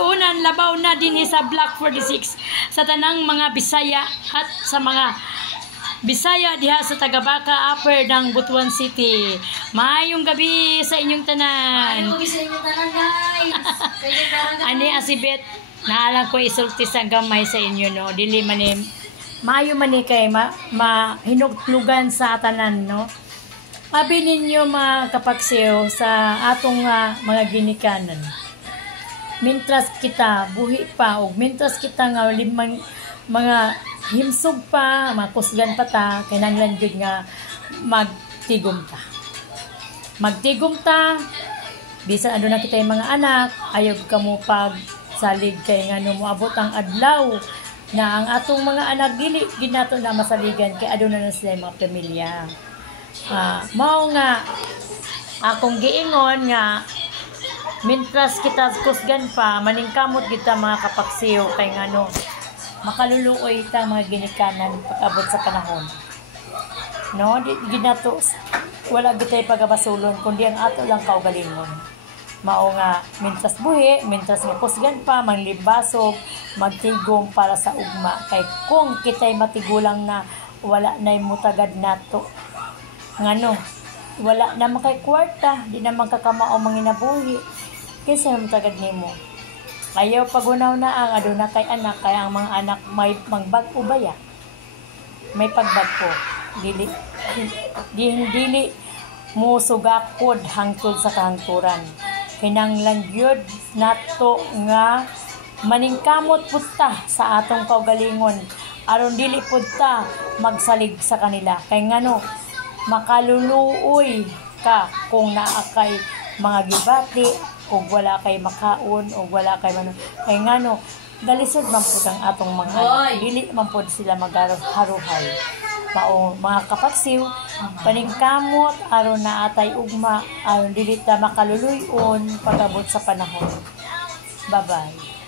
igsuunan labaw na dinhi sa Block 46 sa tanang mga Bisaya at sa mga Bisaya diha sa Tagabaka Upper ng Butuan City. Maayong gabi sa inyong tanan. Maayong gabi sa inyong tanan, guys. Ani asibet naalang ko isulti sa gamay sa inyo no. Dili man ni maayo man ni kay hinugtlugan sa tanan no. Abi ninyo mga kapagsiyo sa atong mga ginikanan. Mintras kita buhi pa og mintras kita nga limang mga himsog pa, makusgan pa ta, kinanglan gyud nga magtigom ta. Magtigom ta, bisan ano na kita yung mga anak, ayaw ka mo pag salig kay nga no moabot ang adlaw na ang atong mga anak dili ginato na masaligan kay aduna na sila mga pamilya. Mao nga akong giingon nga mintras kita kusgan pa, maningkamot kita mga kapaksiyo kay nga no makaluluoy ta mga ginikanan pag-abot sa panahon. No, di ginato wala gitay pagabasulon kundi ang ato lang kaugalingon. Mao nga mintas buhi, mintas makusgan pa, manglibasog, magtigom para sa ugma. Kay kung kitay matigulang na wala nay mutagad nato. Ngano, wala na makay kwarta, di na magkakamao manginabuhi. Kaysa mutagad nimo. Ayaw pagunaw na ang aduna kay anak kaya ang mga anak may magbag-o baya. May pagbag-o. Dili mo sugakod hangtod sa kahangturan. Kinanglan gyud nato nga maningkamot pudta sa atong kaugalingon aron dili pudta magsalig sa kanila. Kay ngano makaluluoy ka kung naa kay mga gibati o wala kay makaon o wala kay manon kay ngano galisod man pud ang atong mga anak. Dili man pud sila magharuhay. Mao mga kapaksiw paningkamot aron naatay ugma aron dili ta makaluluyon pag-abot sa panahon. Bye-bye.